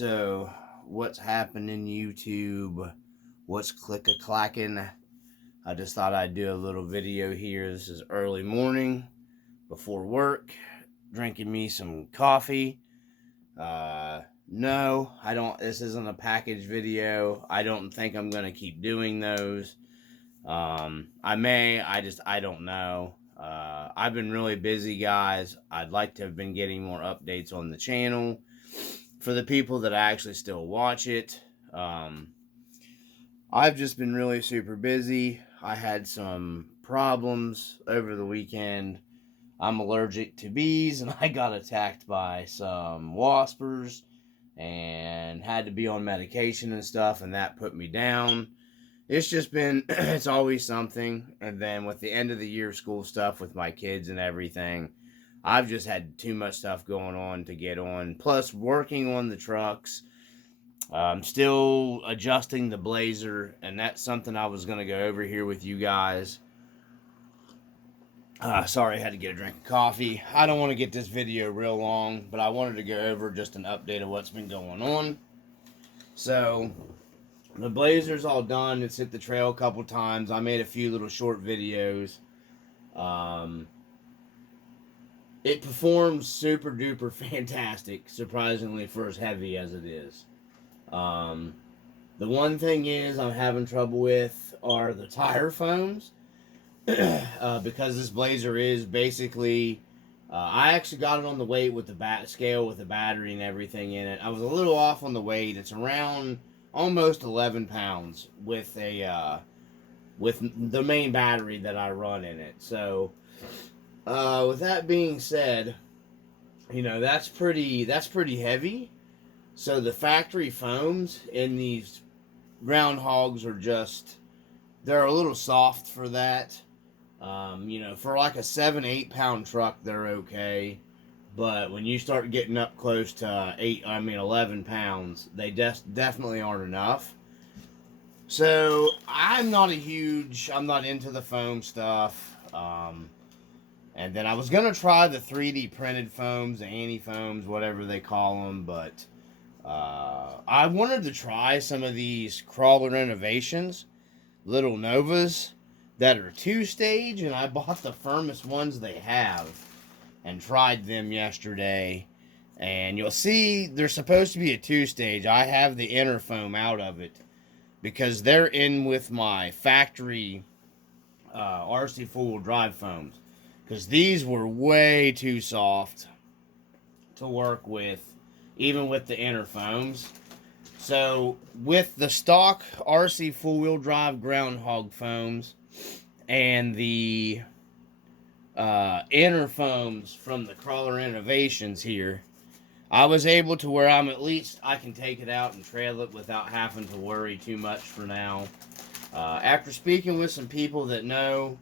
So what's happening, YouTube? What's click-a-clacking? I just thought I'd do a little video here. This is early morning before work, drinking me some coffee. No, I don't. This isn't a package video. I don't think I'm gonna keep doing those. I may. I don't know. I've been really busy, guys. I'd like to have been getting more updates on the channel for the people that actually still watch it. I've just been really super busy. I had some problems over the weekend. I'm allergic to bees, and I got attacked by some waspers and had to be on medication and stuff, and that put me down. It's just been, it's always something. And then with the end of the year school stuff with my kids and everything, I've just had too much stuff going on to get on. Plus, working on the trucks. I'm still adjusting the Blazer, and that's something I was going to go over here with you guys. Sorry, I had to get a drink of coffee. I don't want to get this video real long, but I wanted to go over just an update of what's been going on. So, the Blazer's all done. It's hit the trail a couple times. I made a few little short videos. It performs super duper fantastic, surprisingly, for as heavy as it is. The one thing is I'm having trouble with are the tire foams. Because this Blazer is basically, I actually got it on the weight with the scale with the battery and everything in it. I was a little off on the weight. It's around almost 11 pounds with with the main battery that I run in it. So, with that being said, you know, that's pretty heavy. So the factory foams in these groundhogs are just, they're a little soft for that. You know, for like a 7-8 pound truck, they're okay. But when you start getting up close to 11 pounds, they definitely aren't enough. So I'm not into the foam stuff. And then I was going to try the 3D printed foams, the anti-foams, whatever they call them, but I wanted to try some of these Crawler Innovations, little Novas, that are 2-stage, and I bought the firmest ones they have and tried them yesterday. And you'll see they're supposed to be a 2-stage. I have the inner foam out of it because they're in with my factory Rc4wd drive foams. Because these were way too soft to work with, even with the inner foams. So, with the stock RC four-wheel drive groundhog foams and the inner foams from the Crawler Innovations here, I was able to where I can take it out and trail it without having to worry too much for now. After speaking with some people that know,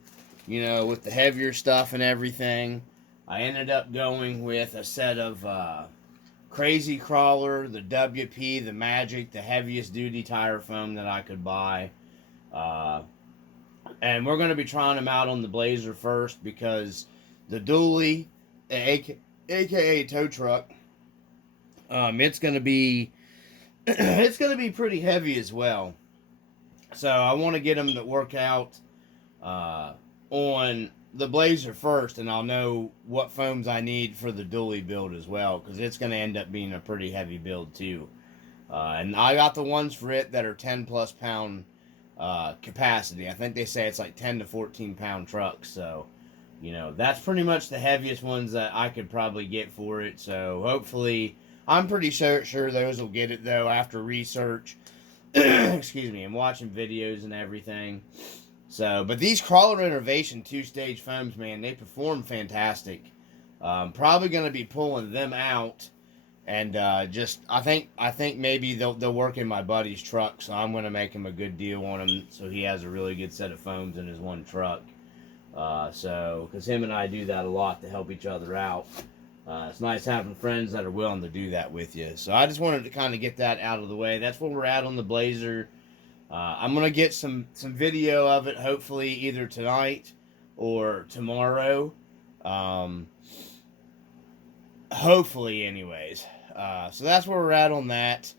you know, with the heavier stuff and everything, I ended up going with a set of Crazy Crawler, the WP, the Magic, the heaviest duty tire foam that I could buy. And we're going to be trying them out on the Blazer first because the dually, aka tow truck, it's going to be pretty heavy as well. So I want to get them to work out on the Blazer first, and I'll know what foams I need for the dually build as well, because it's going to end up being a pretty heavy build too. And I got the ones for it that are 10 plus pound capacity. I think they say it's like 10 to 14 pound trucks, so you know, that's pretty much the heaviest ones that I could probably get for it. So hopefully, I'm pretty sure those will get it though after research. Excuse me, and watching videos and everything. So, but these Crawler Innovation 2-stage foams, man, they perform fantastic. Probably going to be pulling them out, and I think maybe they'll work in my buddy's truck. So I'm going to make him a good deal on them, so he has a really good set of foams in his one truck. So, because him and I do that a lot to help each other out. It's nice having friends that are willing to do that with you. So I just wanted to kind of get that out of the way. That's where we're at on the Blazer. I'm going to get some video of it, hopefully either tonight or tomorrow. Hopefully, anyways. So that's where we're at on that.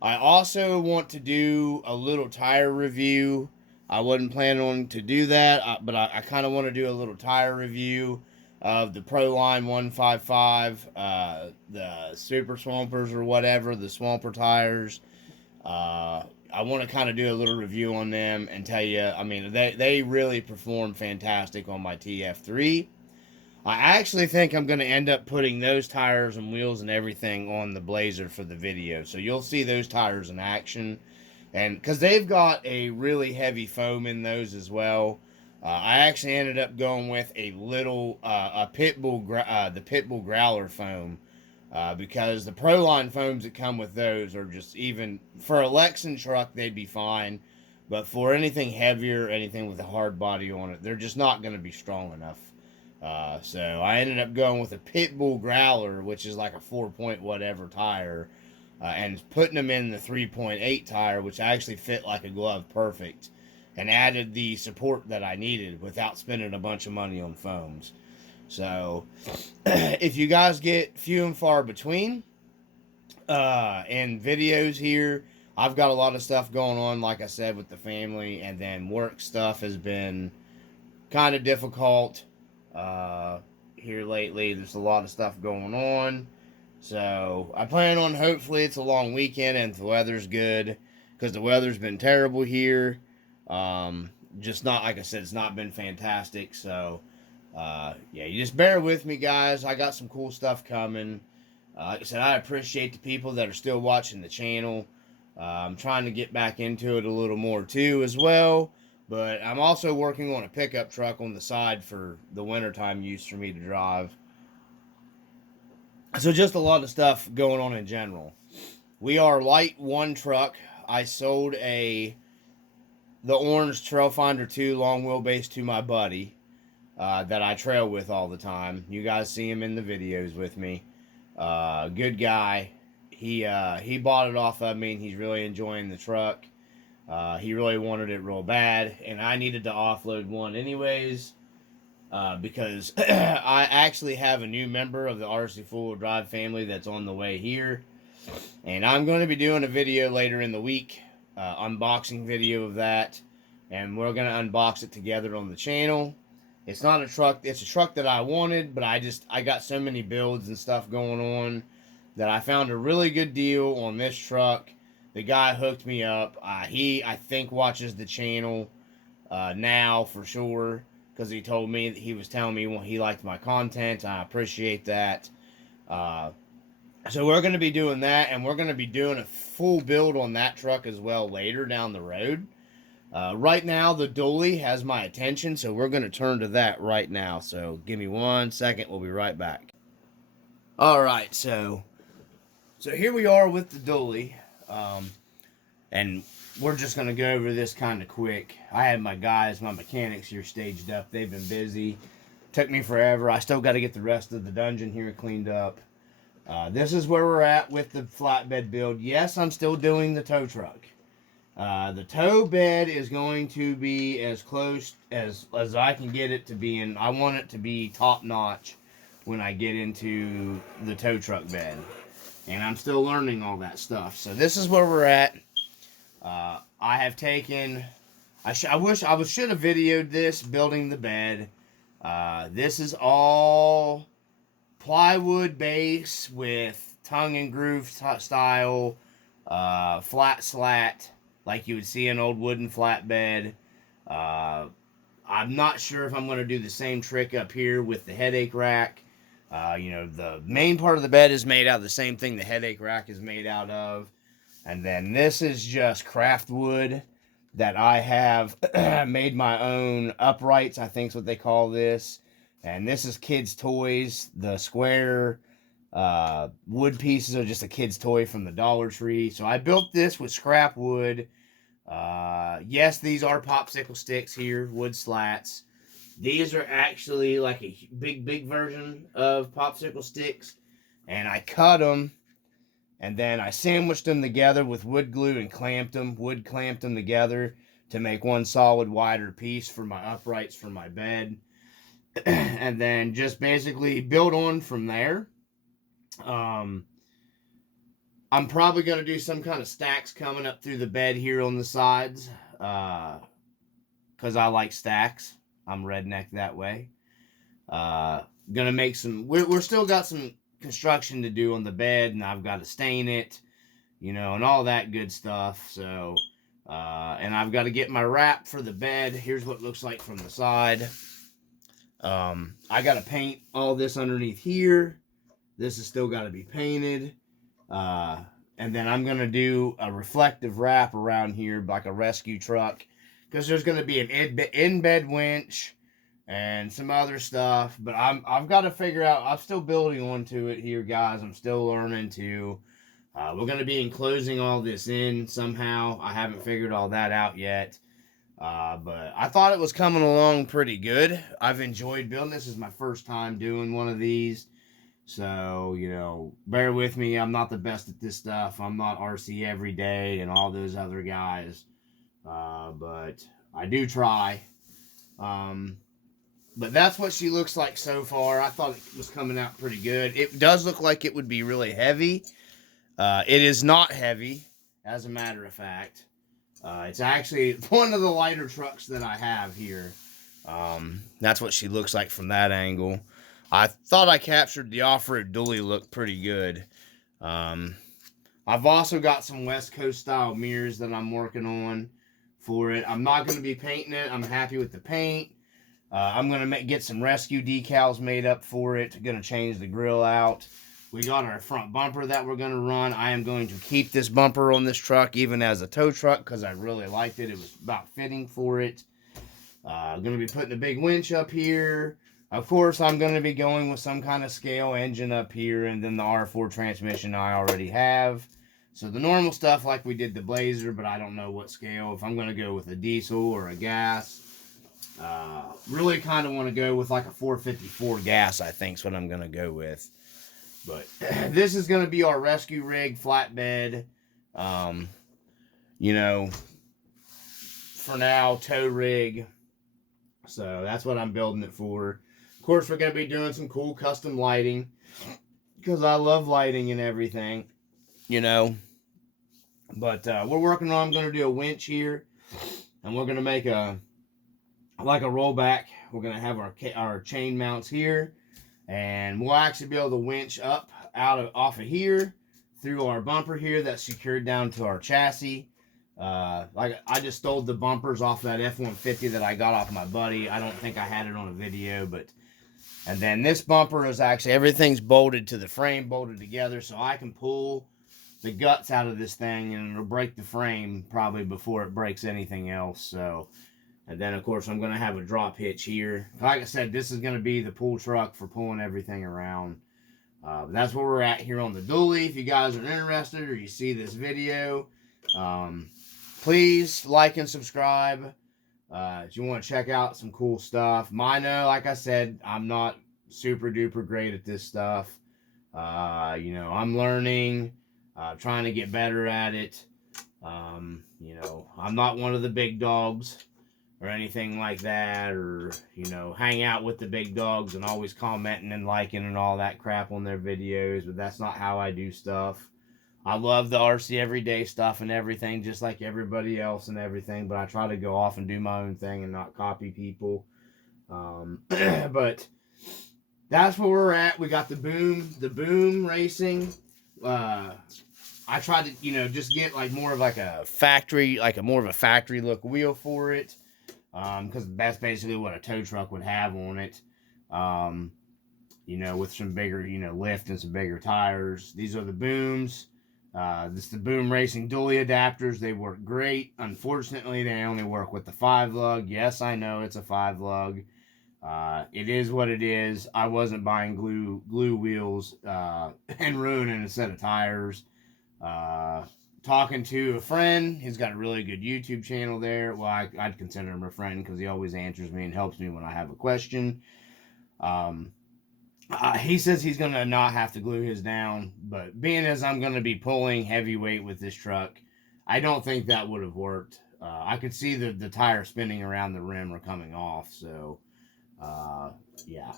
I also want to do a little tire review. I wasn't planning on to do that, but I kind of want to do a little tire review of the Proline 155, the Super Swampers or whatever, the Swamper tires. I want to kind of do a little review on them and tell you, I mean, they really perform fantastic on my TF3. I actually think I'm going to end up putting those tires and wheels and everything on the Blazer for the video. So you'll see those tires in action. And because they've got a really heavy foam in those as well. I actually ended up going with a little, the Pitbull Growler foam. Because the Proline foams that come with those are just, even for a Lexan truck, they'd be fine. But for anything heavier, anything with a hard body on it, they're just not going to be strong enough. So I ended up going with a Pitbull Growler, which is like a 4-point whatever tire, and putting them in the 3.8 tire, which actually fit like a glove perfect, and added the support that I needed without spending a bunch of money on foams. So if you guys get few and far between in videos here, I've got a lot of stuff going on, like I said, with the family, and then work stuff has been kind of difficult. Here lately, there's a lot of stuff going on, so I plan on, hopefully it's a long weekend and the weather's good, because the weather's been terrible here. Just not, like I said, it's not been fantastic. So yeah, you just bear with me, guys. I got some cool stuff coming. Like I said, I appreciate the people that are still watching the channel. I'm trying to get back into it a little more too as well. But I'm also working on a pickup truck on the side for the wintertime use for me to drive. So just a lot of stuff going on in general. We are light one truck. I sold the orange Trailfinder 2 long wheelbase to my buddy that I trail with all the time. You guys see him in the videos with me. Good guy. He bought it off of me, and he's really enjoying the truck. He really wanted it real bad, and I needed to offload one anyways, because I actually have a new member of the Rc4wd family that's on the way here, and I'm going to be doing a video later in the week, unboxing video of that, and we're going to unbox it together on the channel. It's not a truck, it's a truck that I wanted, but I got so many builds and stuff going on that I found a really good deal on this truck. The guy hooked me up. He, I think, watches the channel now for sure, because he told me, he was telling me he liked my content. I appreciate that. So we're going to be doing that, and we're going to be doing a full build on that truck as well later down the road. Right now, the dually has my attention, so we're going to turn to that right now. So give me 1 second. We'll be right back. All right, so here we are with the dually. And we're just going to go over this kind of quick. I had my guys, my mechanics here staged up. They've been busy. Took me forever. I still got to get the rest of the dungeon here cleaned up. This is where we're at with the flatbed build. Yes, I'm still doing the tow truck. The tow bed is going to be as close as I can get it to be, and I want it to be top notch when I get into the tow truck bed. And I'm still learning all that stuff. So this is where we're at. I have taken, I should have videoed this building the bed. This is all plywood base with tongue and groove style, flat slat, like you would see an old wooden flatbed. I'm not sure if I'm going to do the same trick up here with the headache rack. You know, the main part of the bed is made out of the same thing the headache rack is made out of. And then this is just craft wood that I have made my own uprights, I think is what they call this. And this is kids' toys. The square wood pieces are just a kid's toy from the Dollar Tree. So I built this with scrap wood. Yes, these are popsicle sticks here, wood slats. These are actually like a big version of popsicle sticks. And I cut them, and then I sandwiched them together with wood glue and wood clamped them together to make one solid wider piece for my uprights for my bed. And then just basically build on from there. I'm probably going to do some kind of stacks coming up through the bed here on the sides. Because I like stacks. I'm redneck that way. Gonna make some. We're still got some construction to do on the bed, and I've got to stain it, and all that good stuff. So, and I've got to get my wrap for the bed. Here's what it looks like from the side. I got to paint all this underneath here. This has still got to be painted. And then I'm gonna do a reflective wrap around here, like a rescue truck, because there's gonna be an in-bed winch and some other stuff. But I've got to figure out. I'm still building onto it here, guys. I'm still learning to. We're going to be enclosing all this in somehow. I haven't figured all that out yet. But I thought it was coming along pretty good. I've enjoyed building. This is my first time doing one of these. So, bear with me. I'm not the best at this stuff. I'm not Rc4wd and all those other guys. But I do try. But that's what she looks like so far. I thought it was coming out pretty good. It does look like it would be really heavy. It is not heavy, as a matter of fact. It's actually one of the lighter trucks that I have here. That's what she looks like from that angle. I thought I captured the off-road dually look pretty good. I've also got some West Coast style mirrors that I'm working on for it. I'm not going to be painting it. I'm happy with the paint. I'm going to get some rescue decals made up for it. Going to change the grill out. We got our front bumper that we're going to run. I am going to keep this bumper on this truck even as a tow truck because I really liked it. It was about fitting for it. I'm going to be putting a big winch up here. Of course, I'm going to be going with some kind of scale engine up here, and then the R4 transmission I already have. So the normal stuff like we did the Blazer, but I don't know what scale. If I'm going to go with a diesel or a gas. Really kind of want to go with like a 454 gas, I think is what I'm going to go with. But this is going to be our rescue rig flatbed. For now, tow rig. So that's what I'm building it for. Of course, we're going to be doing some cool custom lighting because I love lighting and everything, But we're working on, I'm going to do a winch here, and we're going to make a rollback. We're going to have our chain mounts here, and we'll actually be able to winch up off of here through our bumper here that's secured down to our chassis. Like I just stole the bumpers off that F-150 that I got off my buddy. I don't think I had it on a video, and then this bumper is actually, everything's bolted to the frame, bolted together, so I can pull the guts out of this thing and it'll break the frame probably before it breaks anything else. So, and then of course I'm going to have a drop hitch here. Like I said, this is going to be the pull truck for pulling everything around. But that's where we're at here on the dually. If you guys are interested or you see this video, please like and subscribe. If you want to check out some cool stuff. Like I said, I'm not super duper great at this stuff. I'm learning, trying to get better at it. I'm not one of the big dogs or anything like that, or, hang out with the big dogs and always commenting and liking and all that crap on their videos, but that's not how I do stuff. I love the Rc4wd stuff and everything, just like everybody else and everything, but I try to go off and do my own thing and not copy people. But that's where we're at. We got the boom racing. I tried to, just get like more of a factory look wheel for it. Because that's basically what a tow truck would have on it. With some bigger, lift and some bigger tires. These are the booms. This is the Boom Racing dually adapters. They work great. Unfortunately, they only work with the 5-lug. Yes, I know it's a 5-lug. It is what it is. I wasn't buying glue wheels and ruining a set of tires. Talking to a friend, he's got a really good YouTube channel there. Well, I'd consider him a friend because he always answers me and helps me when I have a question. He says he's going to not have to glue his down, but being as I'm going to be pulling heavyweight with this truck, I don't think that would have worked. I could see the tire spinning around the rim or coming off, so yeah.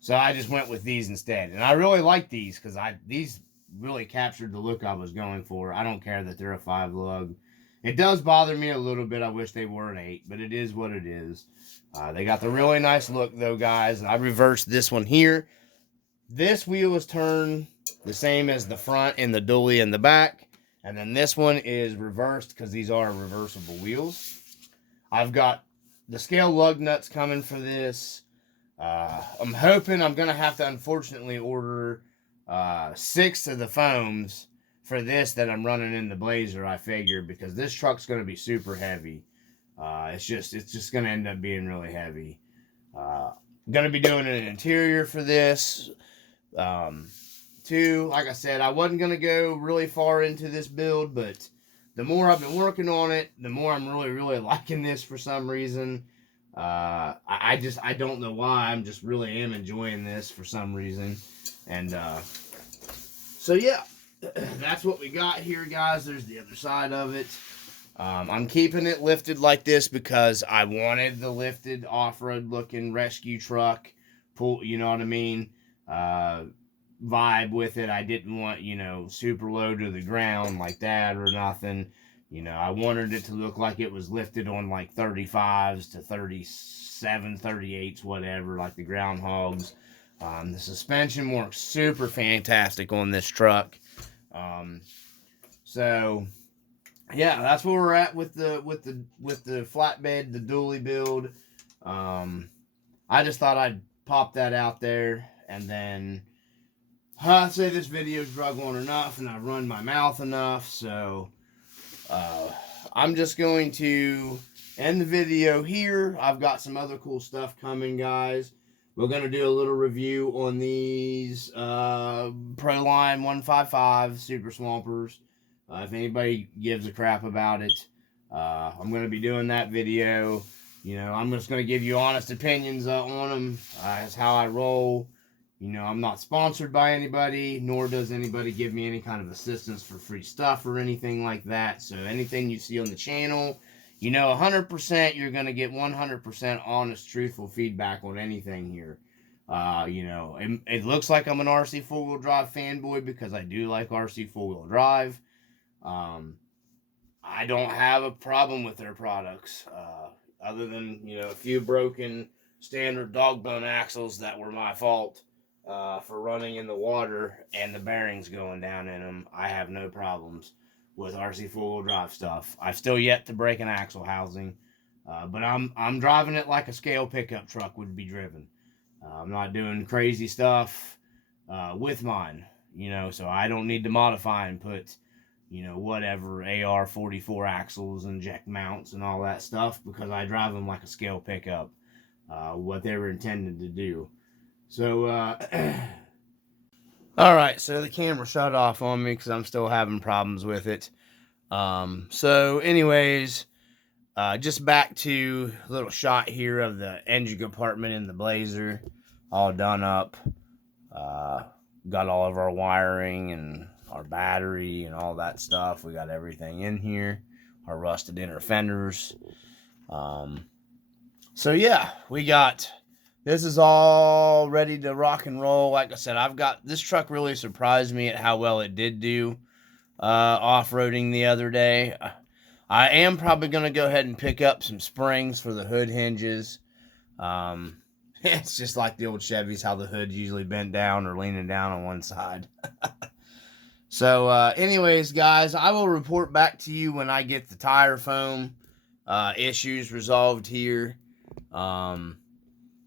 So I just went with these instead, and I really like these because these really captured the look I was going for. I don't care that they're a 5 lug. It does bother me a little bit. I wish they were an 8, but it is what it is. They got the really nice look, though, guys. I reversed this one here. This wheel is turned the same as the front and the dually in the back. And then this one is reversed because these are reversible wheels. I've got the scale lug nuts coming for this. I'm hoping I'm going to have to, unfortunately, order 6 of the foams for this that I'm running in the Blazer, I figure, because this truck's going to be super heavy. It's just going to end up being really heavy. I'm going to be doing an interior for this. Too, like I said, I wasn't going to go really far into this build, but the more I've been working on it, the more I'm really liking this for some reason. I don't know why. I'm just really am enjoying this for some reason. And, so yeah, that's what we got here, guys. There's the other side of it. I'm keeping it lifted like this because I wanted the lifted off-road looking rescue truck pull, you know what I mean? Vibe with it. I didn't want, you know, super low to the ground like that or nothing. You know, I wanted it to look like it was lifted on like 35s to 37, 38s, whatever, like the groundhogs. The suspension works super fantastic on this truck. So yeah, that's where we're at with the flatbed, the dually build. I just thought I'd pop that out there, and then I'd say this video's drug on enough, and I've run my mouth enough, so I'm just going to end the video here. I've got some other cool stuff coming, guys. We're going to do a little review on these Proline 155 Super Swampers. If anybody gives a crap about it, I'm going to be doing that video. You know, I'm just going to give you honest opinions on them. That's how I roll. You know, I'm not sponsored by anybody, nor does anybody give me any kind of assistance for free stuff or anything like that. So anything you see on the channel, you know, 100% you're going to get 100% honest, truthful feedback on anything here. You know, it looks like I'm an Rc4wd drive fanboy because I do like Rc4wd drive. I don't have a problem with their products, other than, you know, a few broken standard dog bone axles that were my fault. For running in the water and the bearings going down in them. I have no problems with Rc4wd drive stuff. I've still yet to break an axle housing, but I'm driving it like a scale pickup truck would be driven. I'm not doing crazy stuff with mine, you know, so I don't need to modify and put, you know, whatever AR-44 axles and jack mounts and all that stuff, because I drive them like a scale pickup, what they were intended to do. So, alright, so the camera shut off on me because I'm still having problems with it. So anyways, just back to a little shot here of the engine compartment in the Blazer. All done up. Got all of our wiring and our battery and all that stuff. We got everything in here. Our rusted inner fenders. So yeah, we got... This is all ready to rock and roll. Like I said, this truck really surprised me at how well it did do off-roading the other day. I am probably going to go ahead and pick up some springs for the hood hinges. It's just like the old Chevys, how the hood's usually bent down or leaning down on one side. So, anyways, guys, I will report back to you when I get the tire foam issues resolved here.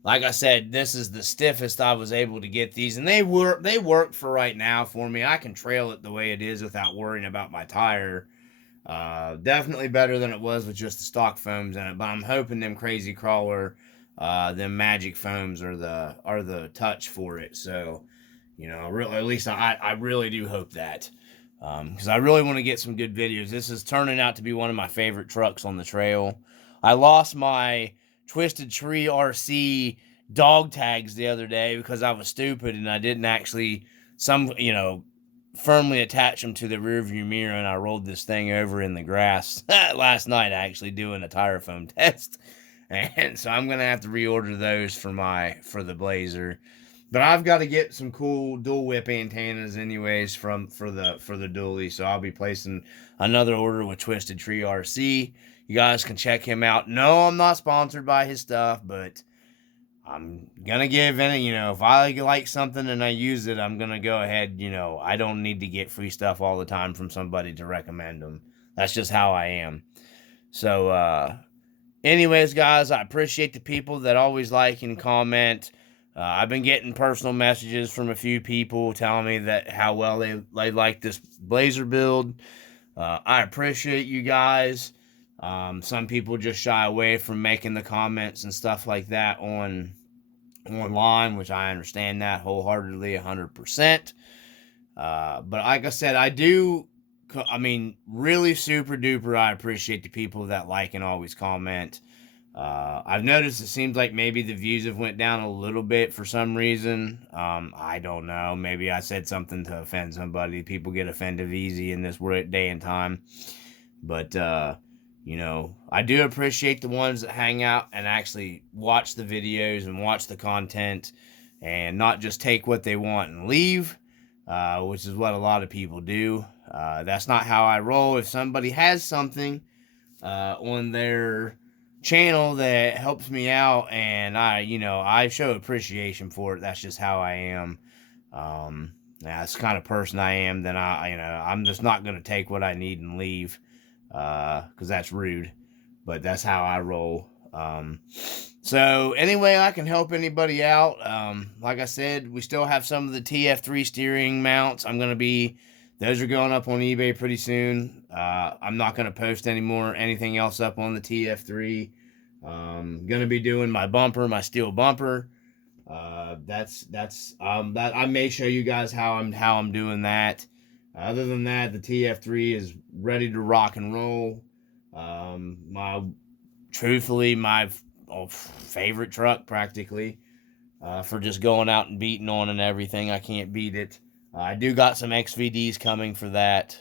Like I said, this is the stiffest I was able to get these, and they work for right now for me. I can trail it the way it is without worrying about my tire. Definitely better than it was with just the stock foams in it, but I'm hoping them Crazy Crawler, them magic foams are the touch for it. So, you know, really, at least I really do hope that, because I really want to get some good videos. This is turning out to be one of my favorite trucks on the trail. I lost my Twisted Tree RC dog tags the other day because I was stupid and I didn't actually firmly attach them to the rear view mirror, and I rolled this thing over in the grass last night actually doing a tire foam test. And so I'm gonna have to reorder those for the Blazer. But I've got to get some cool dual whip antennas anyways for the dually, so I'll be placing another order with Twisted Tree RC. You guys can check him out. No, I'm not sponsored by his stuff, but I'm gonna give any, if I like something and I use it, I'm gonna go ahead, I don't need to get free stuff all the time from somebody to recommend them. That's just how I am. So, anyways, guys, I appreciate the people that always like and comment. I've been getting personal messages from a few people telling me that how well they like this Blazer build. I appreciate you guys. Some people just shy away from making the comments and stuff like that online, which I understand that wholeheartedly, 100%. But like I said, really super duper, I appreciate the people that like and always comment. I've noticed it seems like maybe the views have went down a little bit for some reason. I don't know. Maybe I said something to offend somebody. People get offended easy in this day and time. But, I do appreciate the ones that hang out and actually watch the videos and watch the content and not just take what they want and leave, which is what a lot of people do. That's not how I roll. If somebody has something on their channel that helps me out and I show appreciation for it, that's just how I am. That's the kind of person I am. Then I'm just not going to take what I need and leave, because that's rude, but that's how I roll. So anyway, I can help anybody out. Like I said, we still have some of the TF3 steering mounts. Those are going up on eBay pretty soon. I'm not going to post anything else up on the TF3. Going to be doing my steel bumper. That I may show you guys how I'm doing that. Other than that, the TF3 is ready to rock and roll. My favorite truck practically, for just going out and beating on and everything. I can't beat it. I do got some XVDs coming for that,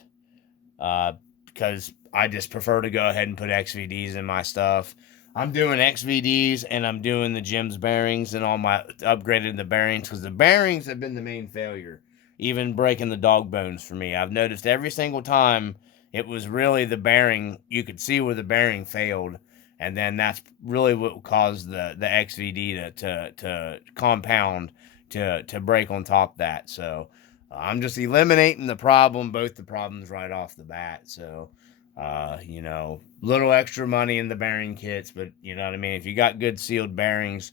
because I just prefer to go ahead and put XVDs in my stuff. I'm doing XVDs and I'm doing the Jim's bearings and upgraded the bearings, because the bearings have been the main failure, even breaking the dog bones for me. I've noticed every single time it was really the bearing. You could see where the bearing failed, and then that's really what caused the XVD to compound to break on top of that. So I'm just eliminating both the problems right off the bat. So little extra money in the bearing kits, but you know what I mean? If you got good sealed bearings,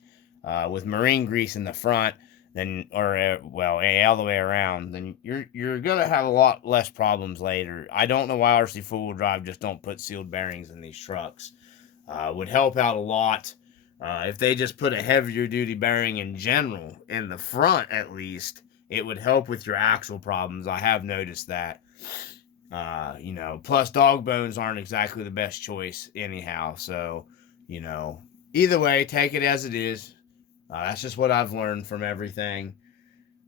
with marine grease in the front, then, all the way around, then you're gonna have a lot less problems later. I don't know why Rc4wd drive just don't put sealed bearings in these trucks. Would help out a lot. If they just put a heavier duty bearing in general, in the front at least, it would help with your axle problems. I have noticed that. Plus dog bones aren't exactly the best choice anyhow. So, either way, take it as it is. That's just what I've learned from everything.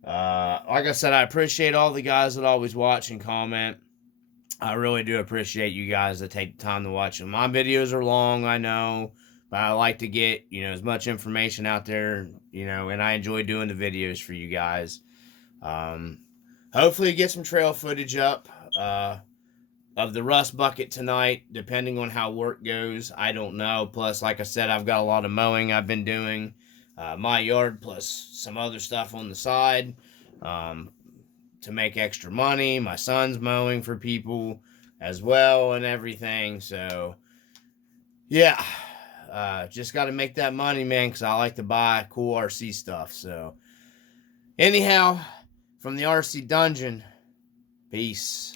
Like I said, I appreciate all the guys that always watch and comment. I really do appreciate you guys that take the time to watch them. My videos are long, I know, but I like to get, as much information out there, and I enjoy doing the videos for you guys. Hopefully get some trail footage up of the Rustbucket tonight, depending on how work goes. I don't know. Plus, like I said, I've got a lot of mowing I've been doing. My yard plus some other stuff on the side, to make extra money. My son's mowing for people as well and everything. So, yeah. Just got to make that money, man, because I like to buy cool RC stuff. So, anyhow, from the RC Dungeon, peace.